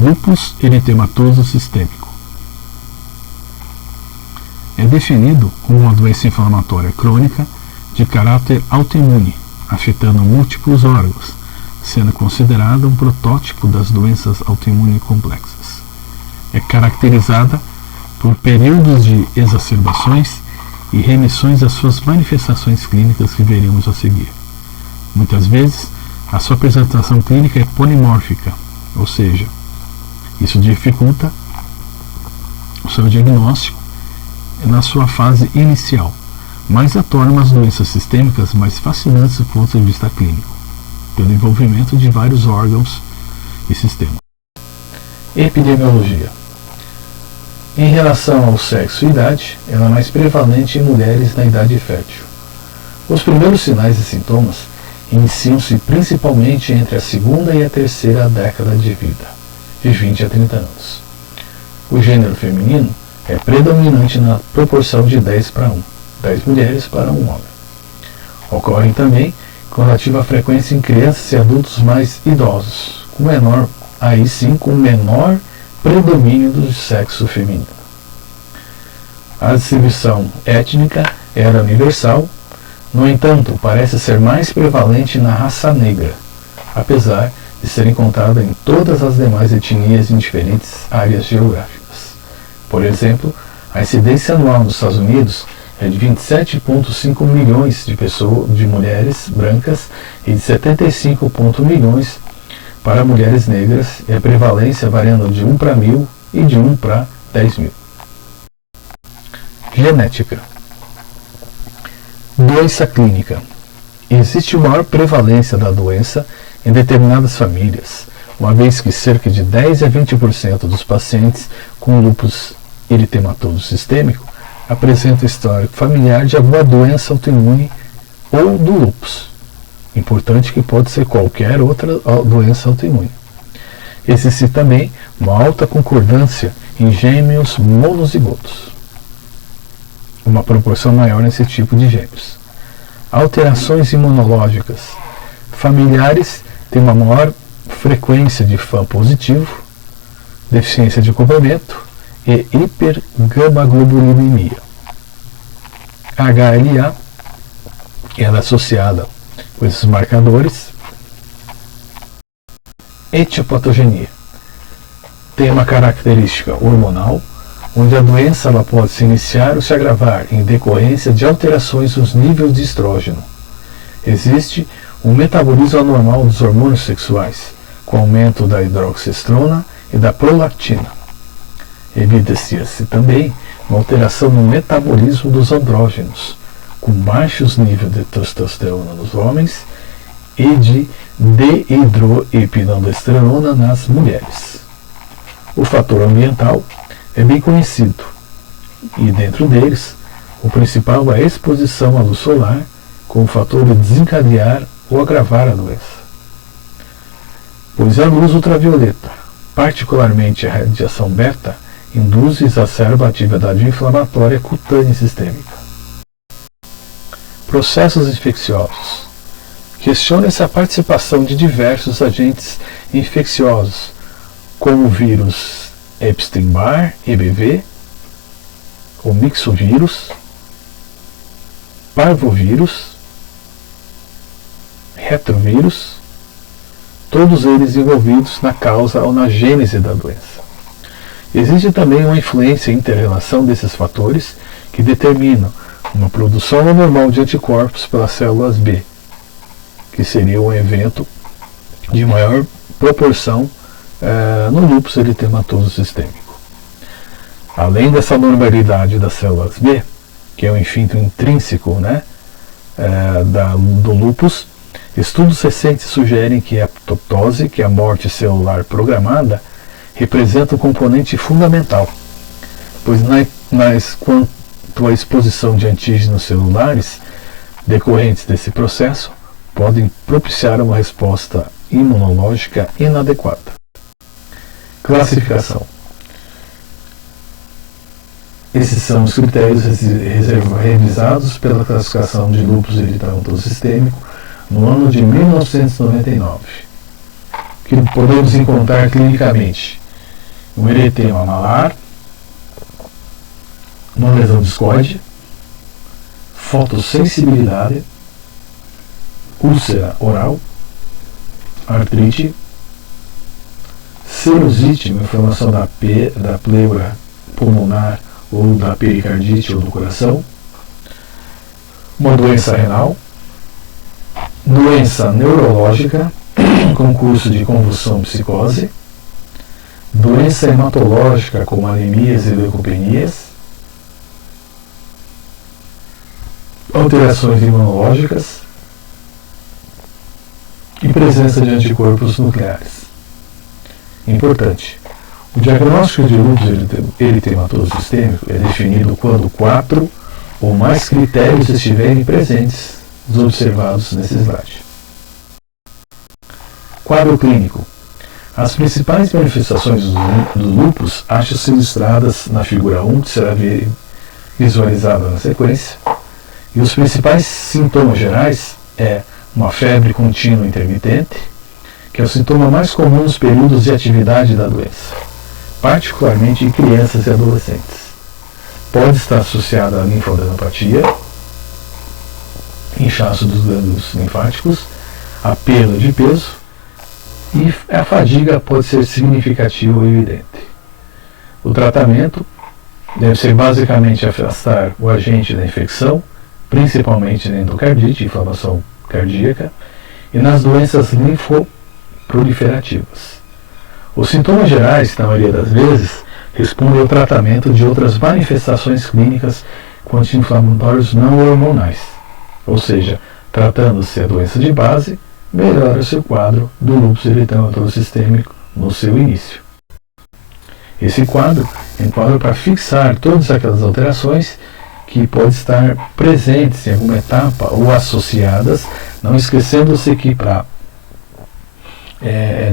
Lúpus eritematoso sistêmico. É definido como uma doença inflamatória crônica de caráter autoimune, afetando múltiplos órgãos, sendo considerada um protótipo das doenças autoimunes complexas. É caracterizada por períodos de exacerbações e remissões das suas manifestações clínicas que veremos a seguir. Muitas vezes, a sua apresentação clínica é polimórfica, ou seja, isso dificulta o seu diagnóstico na sua fase inicial, mas a torna as doenças sistêmicas mais fascinantes do ponto de vista clínico, pelo envolvimento de vários órgãos e sistemas. Epidemiologia. Em relação ao sexo e idade, ela é mais prevalente em mulheres na idade fértil. Os primeiros sinais e sintomas iniciam-se principalmente entre a segunda e a terceira década de vida, de 20 a 30 anos. O gênero feminino é predominante na proporção de 10 para 1, 10 mulheres para um homem. Ocorrem também com relativa frequência em crianças e adultos mais idosos, com menor predomínio do sexo feminino. A distribuição étnica era universal, no entanto, parece ser mais prevalente na raça negra, apesar de ser encontrada em todas as demais etnias em diferentes áreas geográficas. Por exemplo, a incidência anual nos Estados Unidos é de 27,5 milhões de mulheres brancas e de 75 milhões para mulheres negras, e a prevalência variando de 1 para 1.000 e de 1 para 10.000. Genética. Doença clínica. Existe maior prevalência da doença em determinadas famílias, uma vez que cerca de 10 a 20% dos pacientes com lúpus eritematoso sistêmico apresentam histórico familiar de alguma doença autoimune ou do lúpus. Importante que pode ser qualquer outra doença autoimune. Existe também uma alta concordância em gêmeos monozigotos, uma proporção maior nesse tipo de gêmeos. Alterações imunológicas familiares têm uma maior frequência de FAM positivo, deficiência de complemento e hipergamaglobulinemia. HLA ela é associada com esses marcadores. Etiopatogenia tem uma característica hormonal, onde a doença ela pode se iniciar ou se agravar em decorrência de alterações nos níveis de estrógeno. Existe um metabolismo anormal dos hormônios sexuais, com aumento da hidroxestrona e da prolactina. Evidencia-se também uma alteração no metabolismo dos andrógenos, com baixos níveis de testosterona nos homens e de dehidroepiandrosterona nas mulheres. O fator ambiental é bem conhecido, e dentro deles, o principal é a exposição à luz solar como fator de desencadear ou agravar a doença. Pois a luz ultravioleta, particularmente a radiação beta, induz e exacerba a atividade inflamatória cutânea sistêmica. Processos infecciosos. Questiona-se a participação de diversos agentes infecciosos, como o vírus Epstein-Barr, EBV, o mixovírus, parvovírus, retrovírus, todos eles envolvidos na causa ou na gênese da doença. Existe também uma influência e inter-relação desses fatores que determinam uma produção anormal de anticorpos pelas células B, que seria um evento de maior proporção no lúpus eritematoso sistêmico. Além dessa normalidade das células B, que é um efeito intrínseco do lúpus, estudos recentes sugerem que a apoptose, que é a morte celular programada, representa um componente fundamental, pois quanto à exposição de antígenos celulares decorrentes desse processo, podem propiciar uma resposta imunológica inadequada. Classificação. Esses são os critérios revisados pela classificação de lúpus eritematoso sistêmico no ano de 1999, que podemos encontrar clinicamente um eritema malar, uma lesão discoide, fotossensibilidade, úlcera oral, artrite, sinusite, uma inflamação da pleura pulmonar ou da pericardite ou do coração, uma doença renal, doença neurológica com curso de convulsão psicose, doença hematológica como anemias e leucopenias, alterações imunológicas e presença de anticorpos nucleares. Importante, o diagnóstico de lúpus eritematoso sistêmico é definido quando 4 ou mais critérios estiverem presentes, os observados nesse slide. Quadro clínico. As principais manifestações do lúpus acham-se ilustradas na figura 1, que será visualizada na sequência, e os principais sintomas gerais é uma febre contínua intermitente, que é o sintoma mais comum nos períodos de atividade da doença, particularmente em crianças e adolescentes. Pode estar associada à linfadenopatia, inchaço dos glândulos linfáticos, a perda de peso, e a fadiga pode ser significativa ou evidente. O tratamento deve ser basicamente afastar o agente da infecção, principalmente na endocardite, inflamação cardíaca, e nas doenças linfoproliferativas. Os sintomas gerais, na maioria das vezes, respondem ao tratamento de outras manifestações clínicas com anti-inflamatórios não hormonais, ou seja, tratando-se a doença de base, melhora-se o quadro do lúpus eritematoso sistêmico no seu início. Esse quadro enquadra para fixar todas aquelas alterações que podem estar presentes em alguma etapa ou associadas, não esquecendo-se que para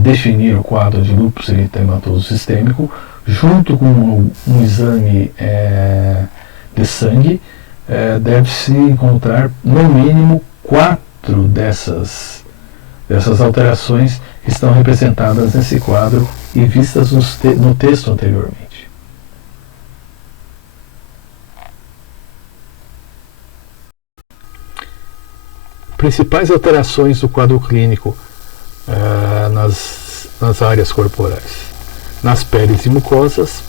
definir o quadro de lúpus eritematoso sistêmico, junto com um exame de sangue, deve-se encontrar no mínimo 4 dessas alterações que estão representadas nesse quadro e vistas no texto anteriormente. Principais alterações do quadro clínico nas áreas corporais. Nas peles e mucosas,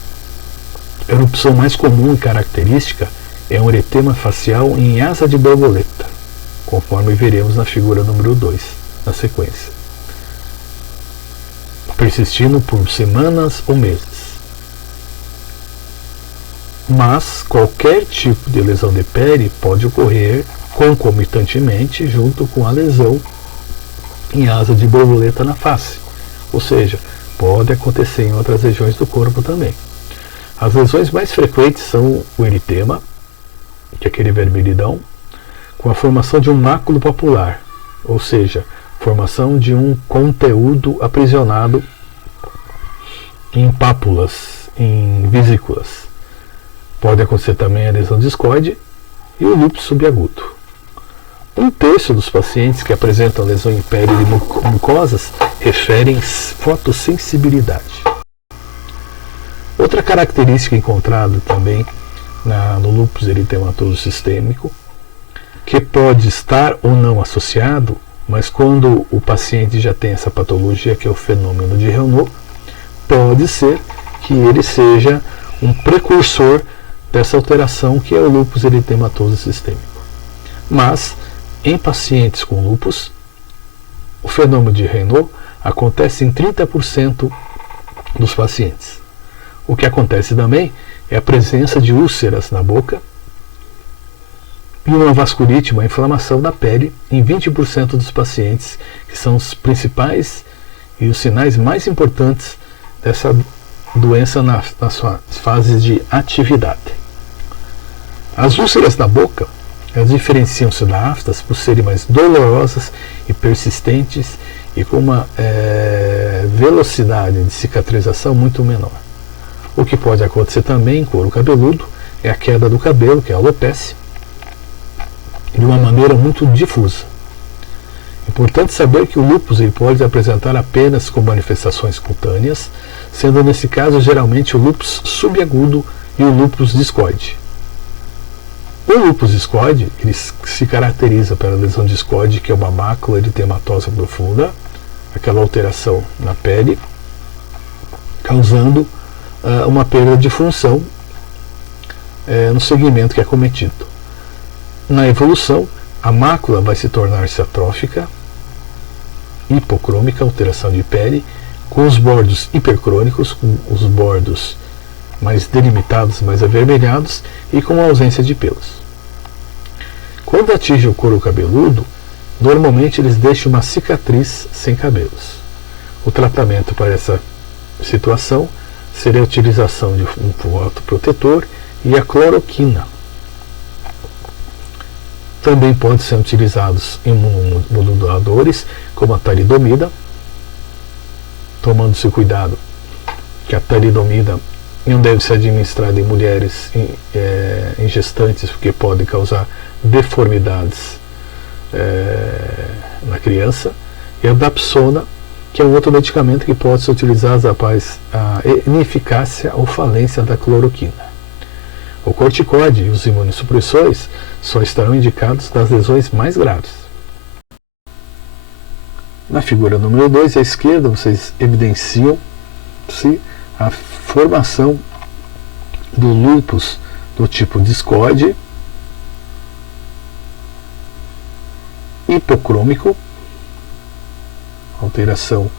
a erupção mais comum e característica é um eritema facial em asa de borboleta, conforme veremos na figura número 2, na sequência, persistindo por semanas ou meses. Mas qualquer tipo de lesão de pele pode ocorrer concomitantemente junto com a lesão em asa de borboleta na face, ou seja, pode acontecer em outras regiões do corpo também. As lesões mais frequentes são o eritema, que é aquele vermelhidão, com a formação de um máculo papular, ou seja, formação de um conteúdo aprisionado em pápulas, em vesículas. Pode acontecer também a lesão discoide e o lúpus subagudo. 1/3 dos pacientes que apresentam lesão em pele e mucosas referem fotossensibilidade. Outra característica encontrada também no lúpus eritematoso sistêmico, que pode estar ou não associado, mas quando o paciente já tem essa patologia, que é o fenômeno de Raynaud, pode ser que ele seja um precursor dessa alteração que é o lúpus eritematoso sistêmico. Mas em pacientes com lúpus, o fenômeno de Raynaud acontece em 30% dos pacientes. O que acontece também é a presença de úlceras na boca e uma vasculite, uma inflamação da pele em 20% dos pacientes, que são os principais e os sinais mais importantes dessa doença nas suas fases de atividade. As úlceras na boca, elas diferenciam-se da aftas por serem mais dolorosas e persistentes e com uma velocidade de cicatrização muito menor. O que pode acontecer também em couro cabeludo é a queda do cabelo, que é a alopécia, de uma maneira muito difusa. É importante saber que o lúpus ele pode apresentar apenas com manifestações cutâneas, sendo nesse caso geralmente o lúpus subagudo e o lúpus discoide. O lúpus discoide ele se caracteriza pela lesão discoide, que é uma mácula eritematosa profunda, aquela alteração na pele, causando uma perda de função no segmento que é cometido. Na evolução, a mácula vai se tornar-se atrófica, hipocrômica, alteração de pele, com os bordos hipercrônicos, com os bordos mais delimitados, mais avermelhados e com ausência de pelos. Quando atinge o couro cabeludo, normalmente eles deixam uma cicatriz sem cabelos. O tratamento para essa situação seria a utilização de um fotoprotetor e a cloroquina. Também podem ser utilizados imunomoduladores, como a talidomida, tomando-se cuidado que a talidomida não deve ser administrada em mulheres em gestantes, porque pode causar deformidades na criança, e a dapsona, que é um outro medicamento que pode ser utilizado após a ineficácia ou falência da cloroquina. O corticoide e os imunossupressores só estarão indicados nas lesões mais graves. Na figura número 2, à esquerda, vocês evidenciam-se a formação do lúpus do tipo discoide, hipocrômico, alteração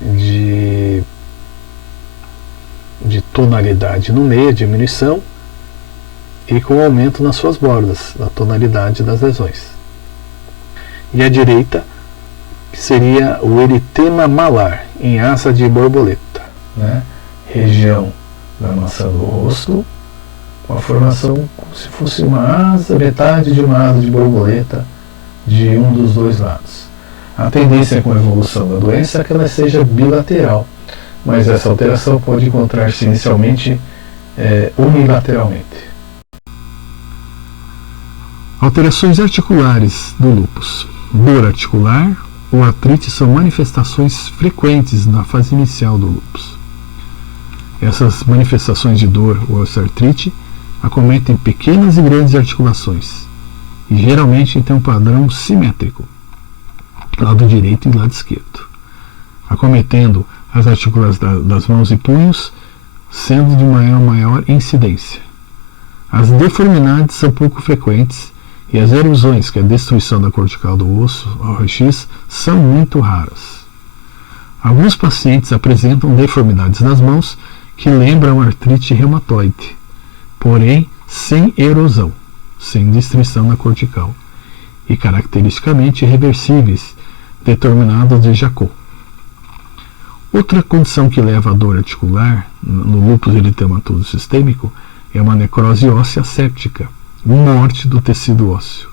de tonalidade no meio, diminuição, e com aumento nas suas bordas, da tonalidade das lesões. E à direita seria o eritema malar, em asa de borboleta, região da maçã do rosto, com a formação como se fosse uma asa, metade de uma asa de borboleta de um dos dois lados. A tendência com a evolução da doença é que ela seja bilateral, mas essa alteração pode encontrar-se inicialmente unilateralmente. Alterações articulares do lúpus. Dor articular ou artrite são manifestações frequentes na fase inicial do lúpus. Essas manifestações de dor ou artrite acometem pequenas e grandes articulações e geralmente tem um padrão simétrico, lado direito e lado esquerdo, acometendo as articulações das mãos e punhos, sendo de maior incidência. As deformidades são pouco frequentes e as erosões, que é a destruição da cortical do osso, ORX, são muito raras. Alguns pacientes apresentam deformidades nas mãos que lembram artrite reumatoide, porém sem erosão, sem destruição da cortical, e caracteristicamente reversíveis, determinados de Jacot. Outra condição que leva à dor articular no lúpus eritematoso sistêmico é uma necrose óssea séptica, morte do tecido ósseo.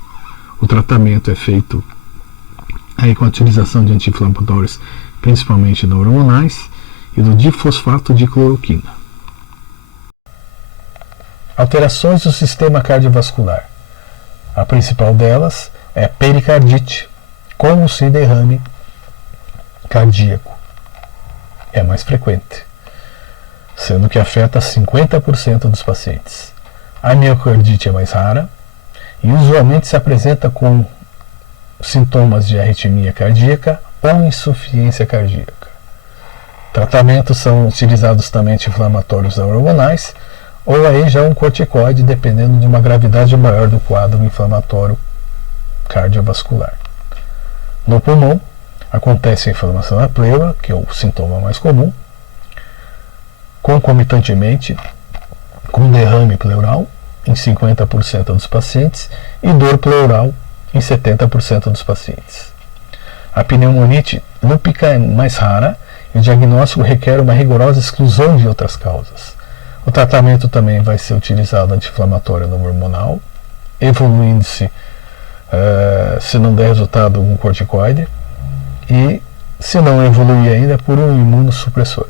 O tratamento é feito com a utilização de anti-inflamatórios, principalmente não hormonais, e do difosfato de cloroquina. Alterações do sistema cardiovascular. A principal delas é a pericardite, com o derrame cardíaco. É mais frequente, sendo que afeta 50% dos pacientes. A miocardite é mais rara e usualmente se apresenta com sintomas de arritmia cardíaca ou insuficiência cardíaca. Tratamentos são utilizados também anti-inflamatórios hormonais ou aí já um corticoide, dependendo de uma gravidade maior do quadro inflamatório cardiovascular. No pulmão, acontece a inflamação da pleura, que é o sintoma mais comum, concomitantemente com derrame pleural em 50% dos pacientes e dor pleural em 70% dos pacientes. A pneumonite lúpica é mais rara e o diagnóstico requer uma rigorosa exclusão de outras causas. O tratamento também vai ser utilizado anti-inflamatório não hormonal, evoluindo-se, se não der resultado, um corticoide, e, se não evoluir ainda, por um imunossupressor.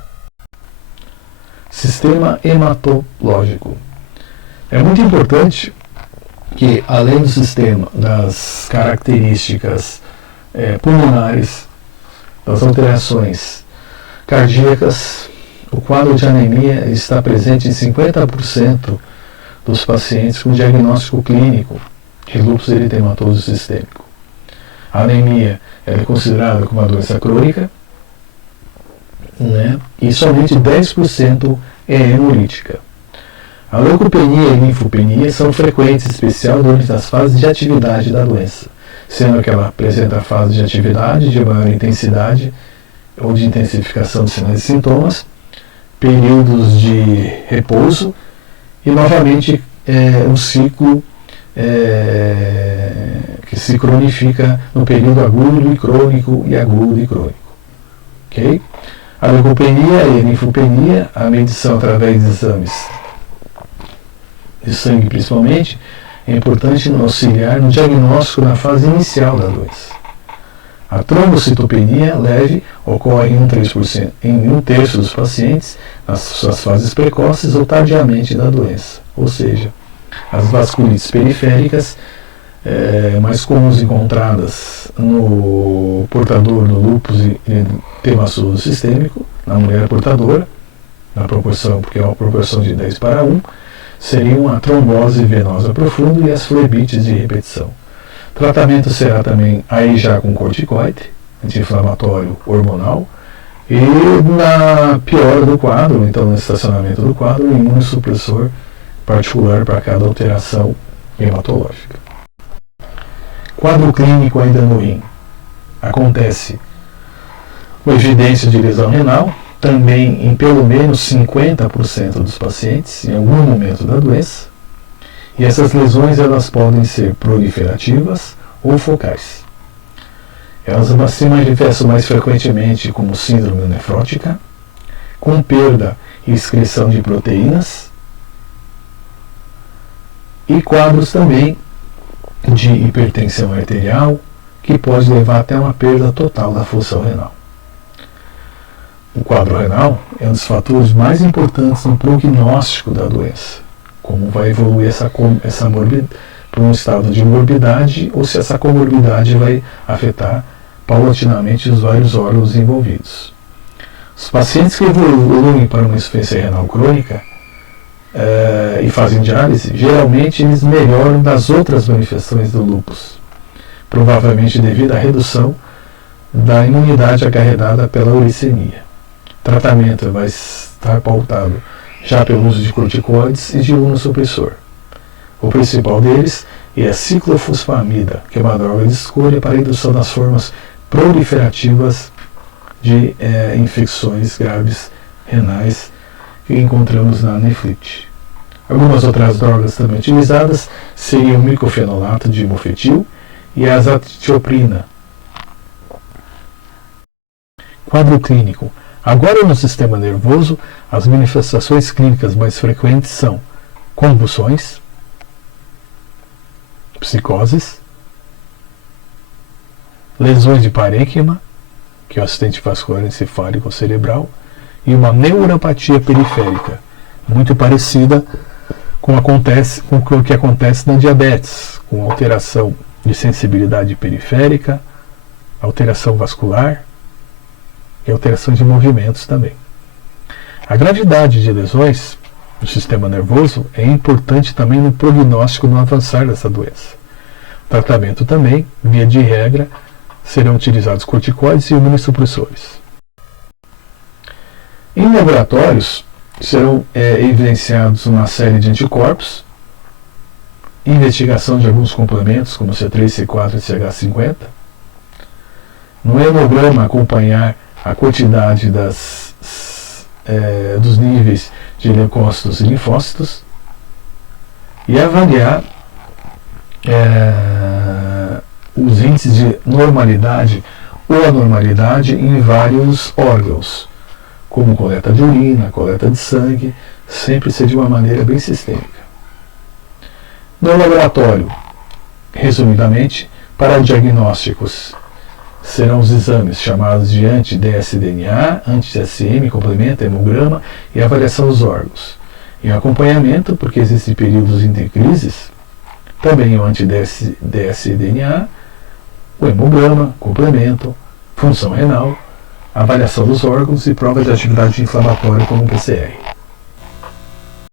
Sistema hematológico. É muito importante que, além do sistema, das características pulmonares, das alterações cardíacas. O quadro de anemia está presente em 50% dos pacientes com diagnóstico clínico de lúpus eritematoso sistêmico. A anemia é considerada como uma doença crônica, né? E somente 10% é hemolítica. A leucopenia e linfopenia são frequentes, em especial durante as fases de atividade da doença, sendo que ela apresenta a fase de atividade de maior intensidade ou de intensificação de sinais e sintomas, períodos de repouso e novamente um ciclo que se cronifica no período agudo e crônico e agudo e crônico. Okay? A leucopenia e a linfopenia, a medição através de exames de sangue principalmente, é importante no auxiliar no diagnóstico na fase inicial da doença. A trombocitopenia leve ocorre em 1/3 dos pacientes nas suas fases precoces ou tardiamente da doença, ou seja, as vasculites periféricas mais comuns encontradas no portador do lúpus eritematoso sistêmico, na mulher portadora, na proporção, porque é uma proporção de 10:1, seriam a trombose venosa profunda e as flebites de repetição. O tratamento será também aí já com corticoide, anti-inflamatório hormonal, e na pior do quadro, então no estacionamento do quadro, um imunossupressor particular para cada alteração hematológica. Quadro clínico ainda no rim. Acontece com evidência de lesão renal, também em pelo menos 50% dos pacientes, em algum momento da doença, e essas lesões elas podem ser proliferativas ou focais. Elas se manifestam mais frequentemente como síndrome nefrótica, com perda e excreção de proteínas, e quadros também de hipertensão arterial, que pode levar até uma perda total da função renal. O quadro renal é um dos fatores mais importantes no prognóstico da doença, como vai evoluir essa morbidade para um estado de morbidade ou se essa comorbidade vai afetar paulatinamente os vários órgãos envolvidos. Os pacientes que evoluem para uma insuficiência renal crônica e fazem diálise, geralmente eles melhoram das outras manifestações do lúpus, provavelmente devido à redução da imunidade acarretada pela uricemia. O tratamento vai estar pautado já pelo uso de corticoides e de imunossupressor. O principal deles é a ciclofosfamida, que é uma droga de escolha para a redução das formas proliferativas de infecções graves renais que encontramos na nefrite. Algumas outras drogas também utilizadas seriam o micofenolato de imofetil e a azatioprina. Quadro clínico. Agora, no sistema nervoso, as manifestações clínicas mais frequentes são convulsões, psicoses, lesões de parênquima, que é o acidente vascular encefálico cerebral, e uma neuropatia periférica, muito parecida com o que acontece na diabetes, com alteração de sensibilidade periférica, alteração vascular e alteração de movimentos também. A gravidade de lesões no sistema nervoso é importante também no prognóstico no avançar dessa doença. O tratamento também, via de regra, serão utilizados corticoides e imunossupressores. Em laboratórios, serão evidenciados uma série de anticorpos, investigação de alguns complementos, como C3, C4 e CH50. No hemograma, acompanhar a quantidade dos níveis de leucócitos e linfócitos e avaliar os índices de normalidade ou anormalidade em vários órgãos, como coleta de urina, coleta de sangue, sempre ser de uma maneira bem sistêmica. No laboratório, resumidamente, para diagnósticos, serão os exames chamados de anti-dsDNA, anti-SM, complemento, hemograma e avaliação dos órgãos. Em acompanhamento, porque existem períodos entre crises, também o anti-dsDNA, o hemograma, complemento, função renal, avaliação dos órgãos e prova de atividade inflamatória como um PCR.